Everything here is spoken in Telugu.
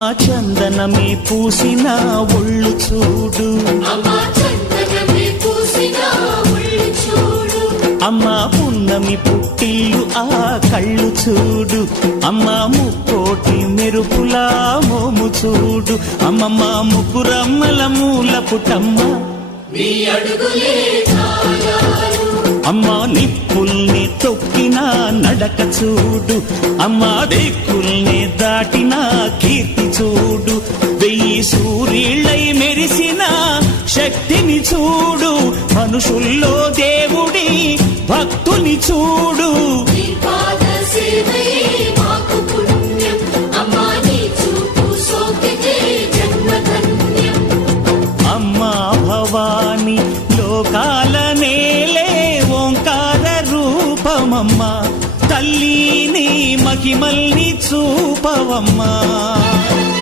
చందనమే పూసిన ఒళ్ళు చూడు, అమ్మా పున్నమి పుట్టిల్లు ఆ కళ్ళు చూడు, అమ్మా ముక్కోటి మెరుపులా మోము చూడు, అమ్మమ్మ ముగ్గురమ్మల మూల పుటమ్మ అమ్మా నిప్పుల్ని తొక్కిన నడక చూడు, అమ్మా దిక్కుల్ని దాటిన కీర్తి చూడు, 1000 సూర్యుళ్ళై మెరిసిన శక్తిని చూడు, మనుషుల్లో దేవుడి భక్తుని చూడు. అమ్మా భవాని లోకాల నేలే ఓంకార రూపమమ్మా, తల్లిని మహిమల్ని చూపవమ్మా.